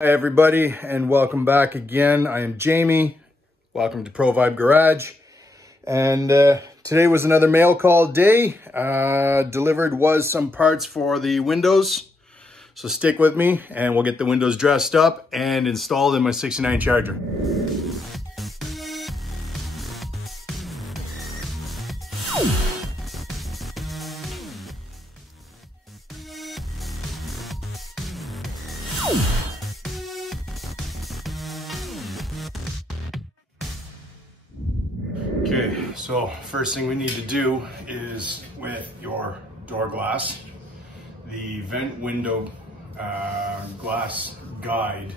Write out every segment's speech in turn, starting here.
Hi everybody, and welcome back again. I am Jamie. Welcome to Pro Vibe Garage. And today was another mail call day. Delivered was some parts for the windows. So stick with me and we'll get the windows dressed up and installed in my 69 Charger. Okay, so first thing we need to do is with your door glass, the vent window glass guide,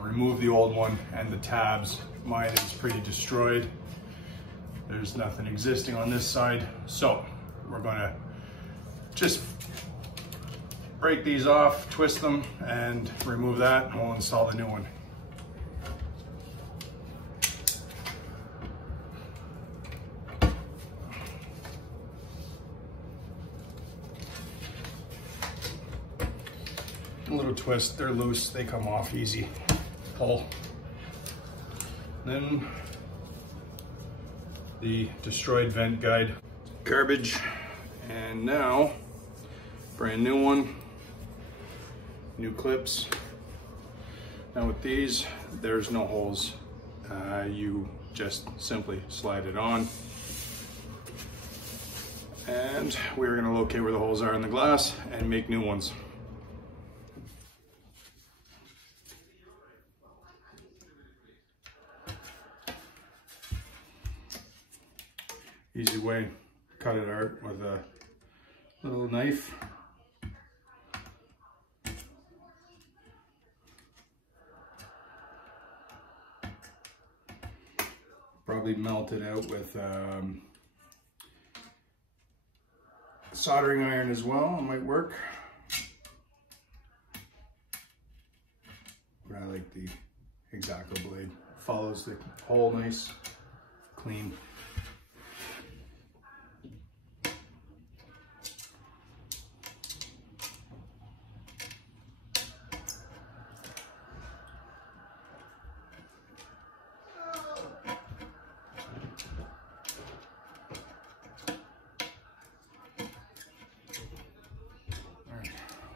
remove the old one and the tabs. Mine is pretty destroyed. There's nothing existing on this side. So we're gonna just break these off, twist them and remove that, and we'll install the new one. A little twist, they're loose, they come off easy. Pull. Then the destroyed vent guide. Garbage. And now, brand new one. New clips. Now with these, there's no holes. You just simply slide it on. And we're gonna locate where the holes are in the glass and make new ones. Easy way, cut it out with a little knife. Probably melt it out with soldering iron as well, it might work. But I like the X-Acto blade. Follows the hole nice, clean.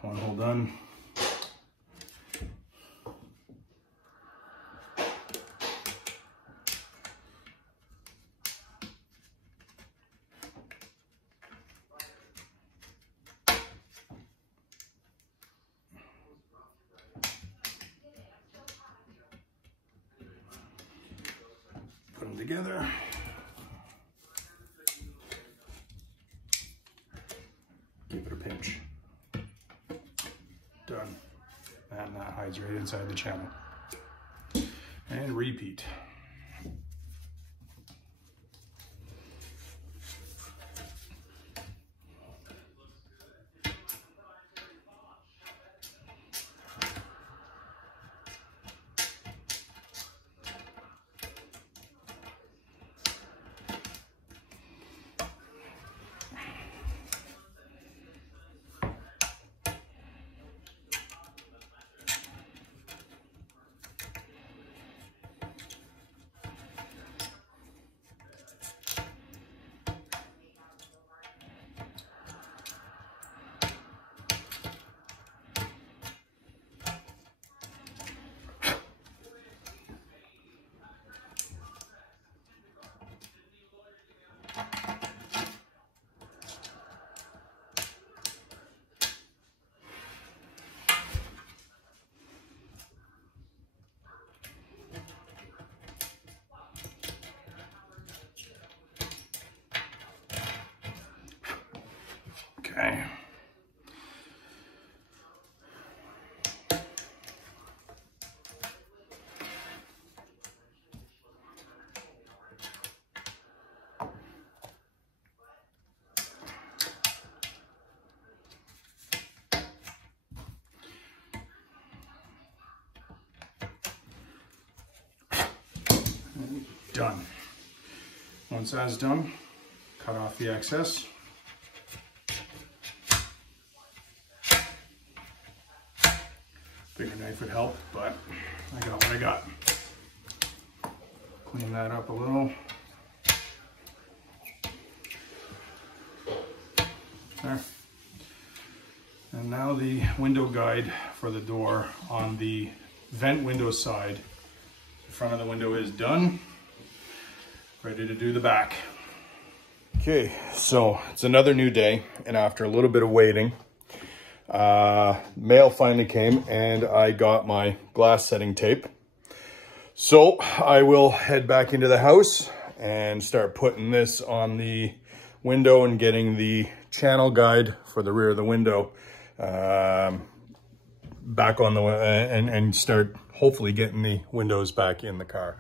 One hole done. Put them together. Give it a pinch. Done. And that hides right inside the channel. And repeat. Okay. Done. Once that's done, cut off the excess. Fingernail knife would help, but I got what I got. Clean that up a little. There. And now the window guide for the door on the vent window side. The front of the window is done. Ready to do the back. Okay, so it's another new day, and after a little bit of waiting, mail finally came and I got my glass setting tape. So I will head back into the house and start putting this on the window and getting the channel guide for the rear of the window back on the and start hopefully getting the windows back in the car.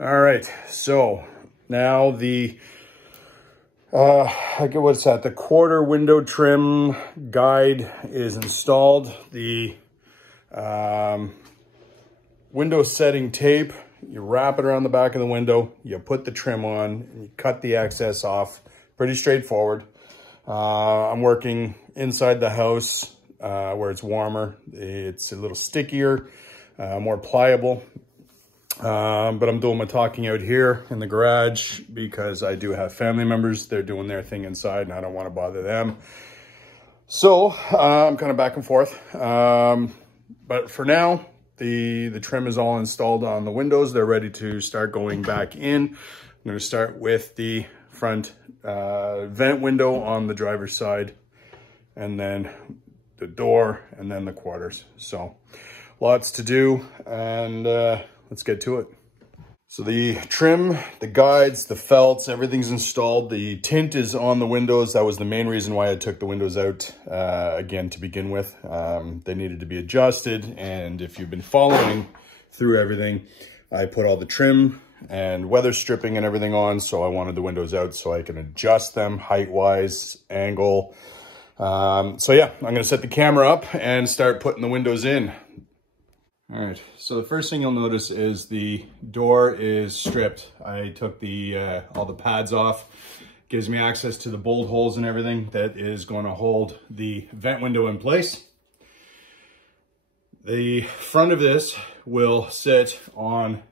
All right, so now the, what's that? The quarter window trim guide is installed. The window setting tape, you wrap it around the back of the window, you put the trim on, and you cut the excess off. Pretty straightforward. I'm working inside the house where it's warmer. It's a little stickier, more pliable. But I'm doing my talking out here in the garage because I do have family members. They're doing their thing inside and I don't want to bother them. So I'm kind of back and forth. But for now, the trim is all installed on the windows. They're ready to start going back in. I'm going to start with the front vent window on the driver's side, and then the door, and then the quarters. So lots to do, and let's get to it. So the trim, the guides, the felts, everything's installed. The tint is on the windows. That was the main reason why I took the windows out, again, to begin with. They needed to be adjusted. And if you've been following through everything, I put all the trim and weather stripping and everything on. So I wanted the windows out so I can adjust them height-wise, angle. So yeah, I'm gonna set the camera up and start putting the windows in. All right, so the first thing you'll notice is the door is stripped. I took the all the pads off. Gives me access to the bolt holes and everything that is going to hold the vent window in place. The front of this will sit on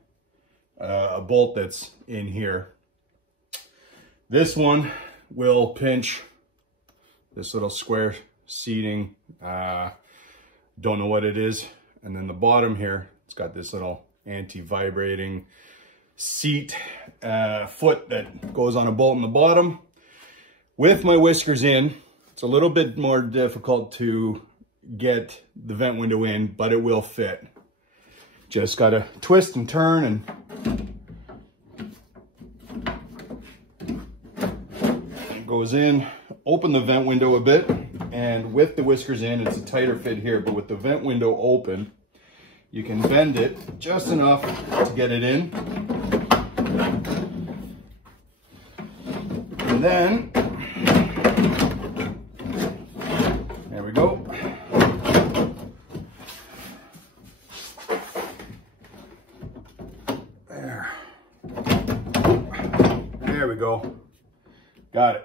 a bolt that's in here. This one will pinch this little square seating. Don't know what it is. And then the bottom here, it's got this little anti-vibrating seat foot that goes on a bolt in the bottom. With my whiskers in, it's a little bit more difficult to get the vent window in, but it will fit. Just gotta twist and turn and it goes in. Open the vent window a bit, and with the whiskers in, it's a tighter fit here, but with the vent window open, you can bend it just enough to get it in. And then, there we go. There we go. Got it.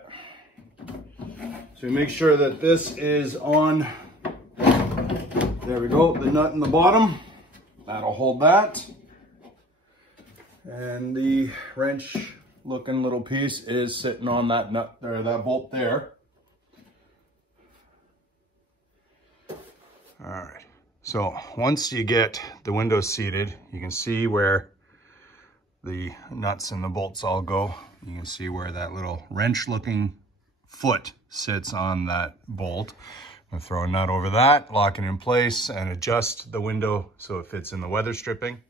So make sure that this is on, there we go, the nut in the bottom. That'll hold that. And the wrench looking little piece is sitting on that nut there, that bolt there. All right, so once you get the window seated, you can see where the nuts and the bolts all go. You can see where that little wrench looking foot sits on that bolt. I'm gonna throw a nut over that, lock it in place, and adjust the window so it fits in the weather stripping.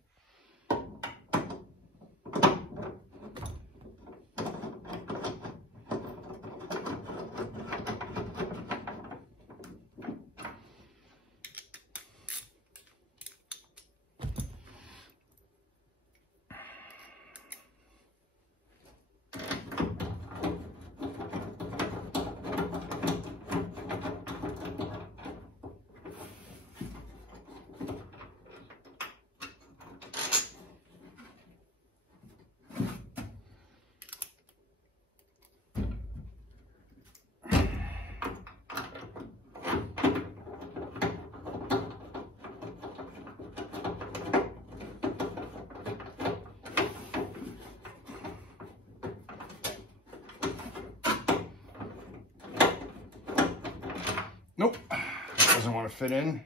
Nope, that doesn't want to fit in.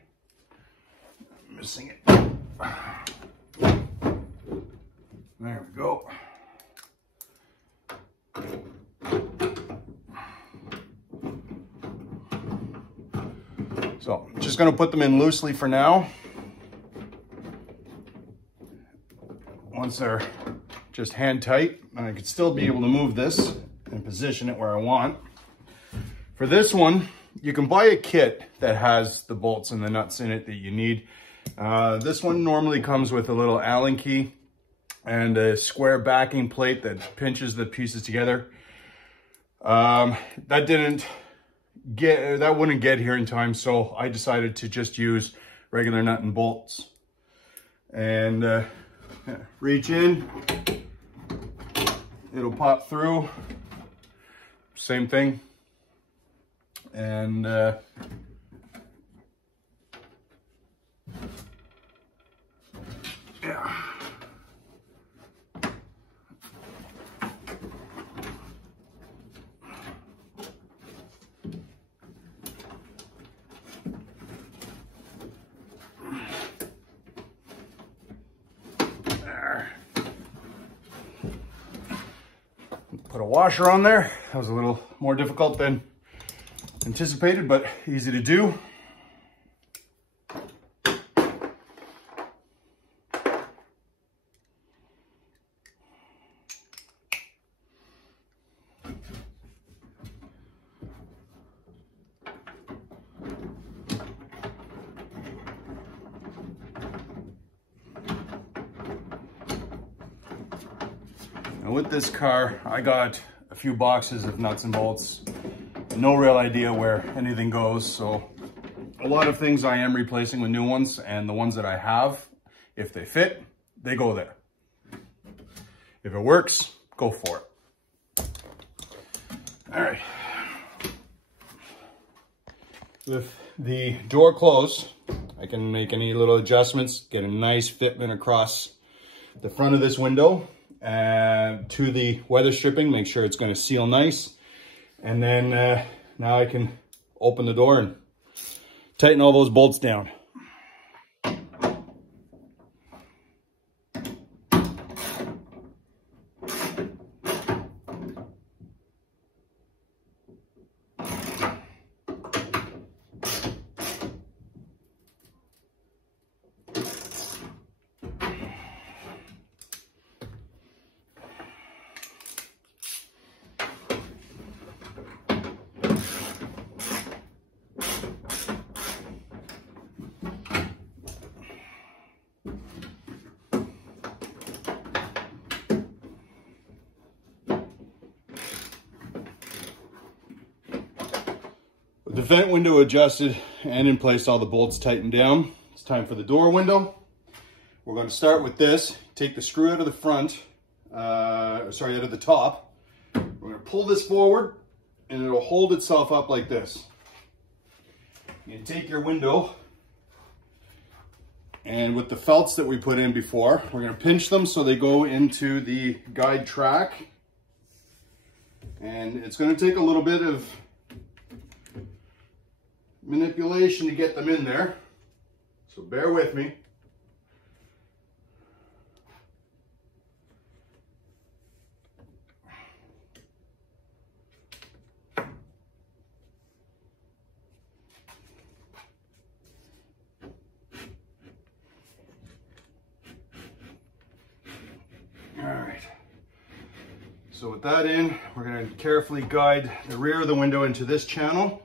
I'm missing it. There we go. So I'm just going to put them in loosely for now. Once they're just hand tight, I could still be able to move this and position it where I want. For this one, you can buy a kit that has the bolts and the nuts in it that you need. This one normally comes with a little Allen key and a square backing plate that pinches the pieces together. That wouldn't get here in time, so I decided to just use regular nut and bolts. And reach in, it'll pop through, same thing. And yeah. There. Put a washer on there. That was a little more difficult than anticipated, but easy to do. And with this car, I got a few boxes of nuts and bolts. No real idea where anything goes, so a lot of things I am replacing with new ones, and the ones that I have, if they fit, they go there. If it works, go for it. All right. With the door closed, I can make any little adjustments, get a nice fitment across the front of this window and to the weather stripping, make sure it's going to seal nice. And then now I can open the door and tighten all those bolts down. The vent window adjusted and in place, all the bolts tightened down. It's time for the door window. We're going to start with this. Take the screw out of the front, out of the top. We're going to pull this forward and it'll hold itself up like this. You take your window, and with the felts that we put in before, we're going to pinch them so they go into the guide track. And it's going to take a little bit of manipulation to get them in there, so bear with me. All right, so with that in, we're going to carefully guide the rear of the window into this channel.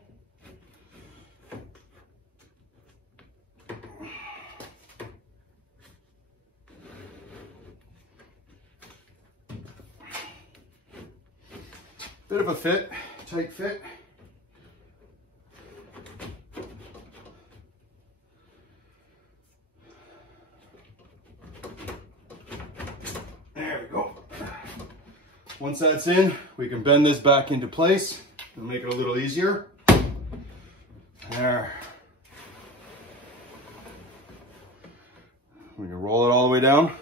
Bit of a fit, tight fit. There we go. Once that's in, we can bend this back into place and make it a little easier. There. We can roll it all the way down.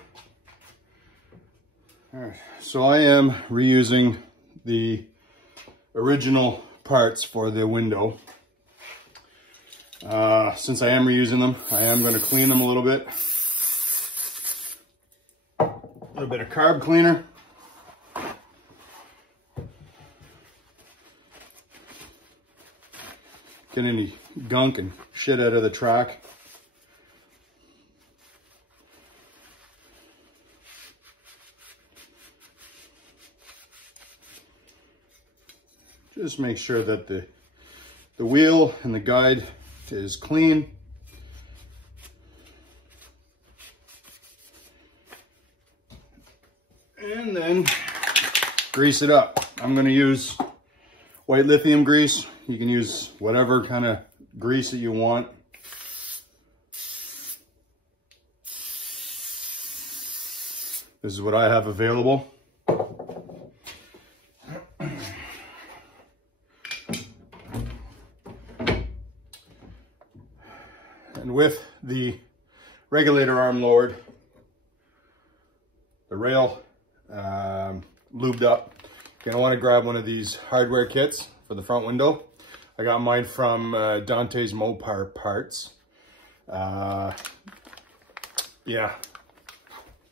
All right, so I am reusing the original parts for the window. Since I am reusing them, I am going to clean them a little bit. A little bit of carb cleaner. Get any gunk and shit out of the track. Just make sure that the wheel and the guide is clean. And then grease it up. I'm going to use white lithium grease. You can use whatever kind of grease that you want. This is what I have available. And with the regulator arm lowered, the rail lubed up, you're gonna want to grab one of these hardware kits for the front window. I got mine from Dante's Mopar Parts. Yeah.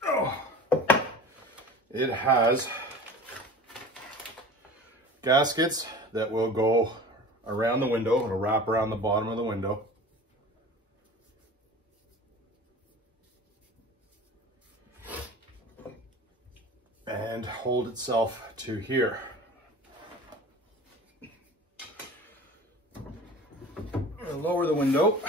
Oh. It has gaskets that will go around the window. It'll wrap around the bottom of the window. And hold itself to here. I'll lower the window.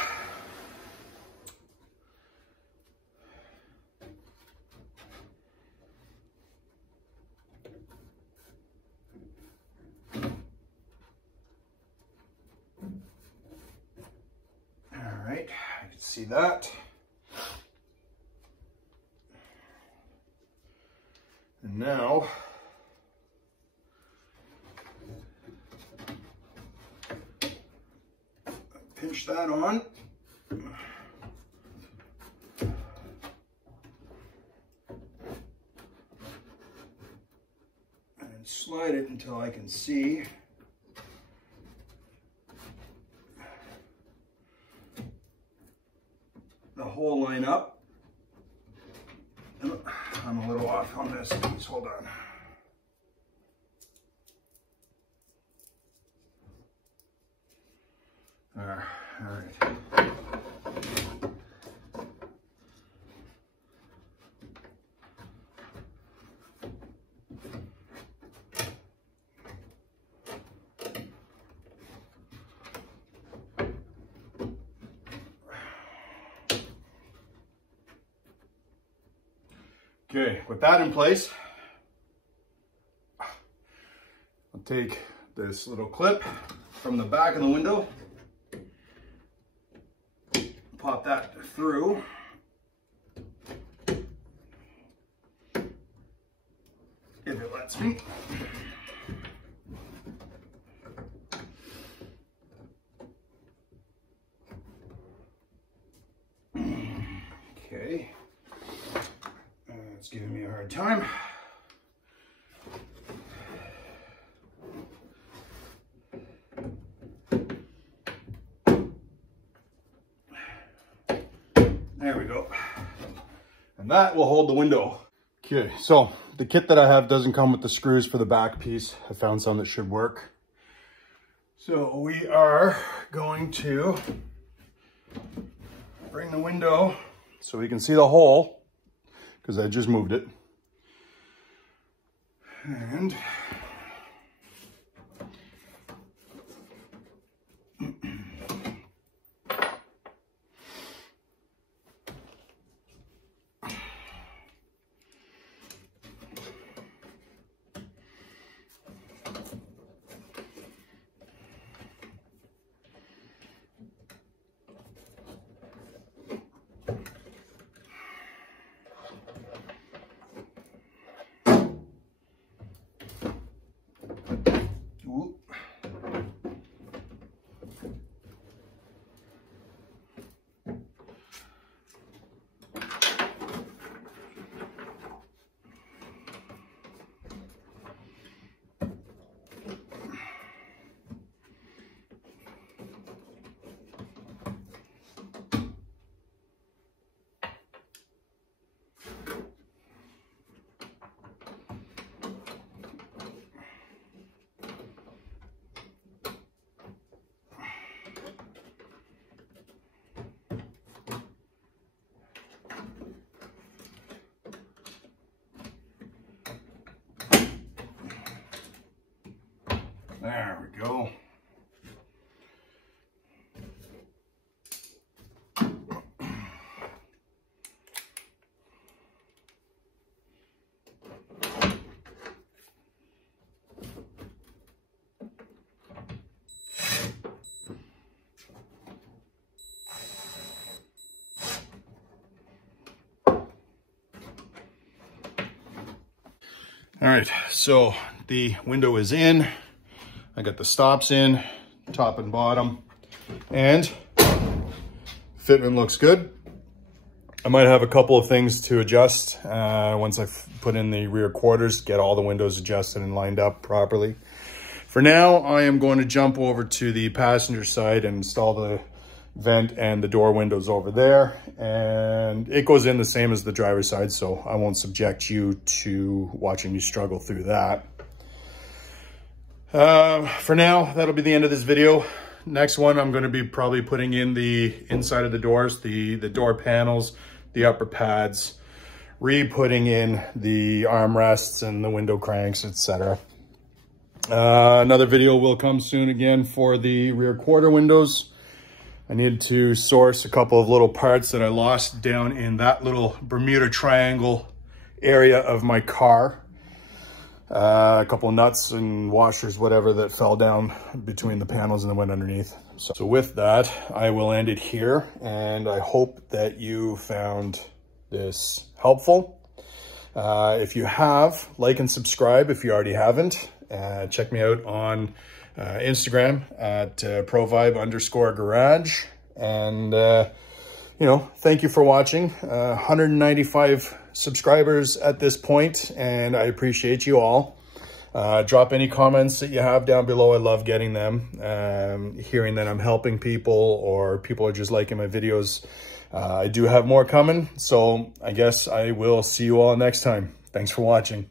can see that. And now, pinch that on. And slide it until I can see the hole line up. I'm a little off on this piece, hold on. All right. Okay, with that in place, I'll take this little clip from the back of the window, pop that through, if it lets me. Okay. It's giving me a hard time. There we go. And that will hold the window. Okay, so the kit that I have doesn't come with the screws for the back piece. I found some that should work. So we are going to bring the window so we can see the hole, because I just moved it. And there we go. All right, so the window is in. I got the stops in, top and bottom, and fitment looks good. I might have a couple of things to adjust once I put in the rear quarters, get all the windows adjusted and lined up properly. For now, I am going to jump over to the passenger side and install the vent and the door windows over there. And it goes in the same as the driver's side, so I won't subject you to watching me struggle through that. For now, that'll be the end of this video. Next one, I'm going to be probably putting in the inside of the doors, the door panels, the upper pads, re-putting in the armrests and the window cranks, etc. Another video will come soon again for the rear quarter windows. I need to source a couple of little parts that I lost down in that little Bermuda Triangle area of my car. a couple of nuts and washers, whatever, that fell down between the panels and then went underneath. So with that, I will end it here, and I hope that you found this helpful. If you have, like and subscribe if you already haven't. Check me out on Instagram at provibe_garage. And, you know, thank you for watching. 195 subscribers at this point, and I appreciate you all. Drop any comments that you have down below. I love getting them. Hearing that I'm helping people or people are just liking my videos. I do have more coming, so I guess I will see you all next time. Thanks for watching.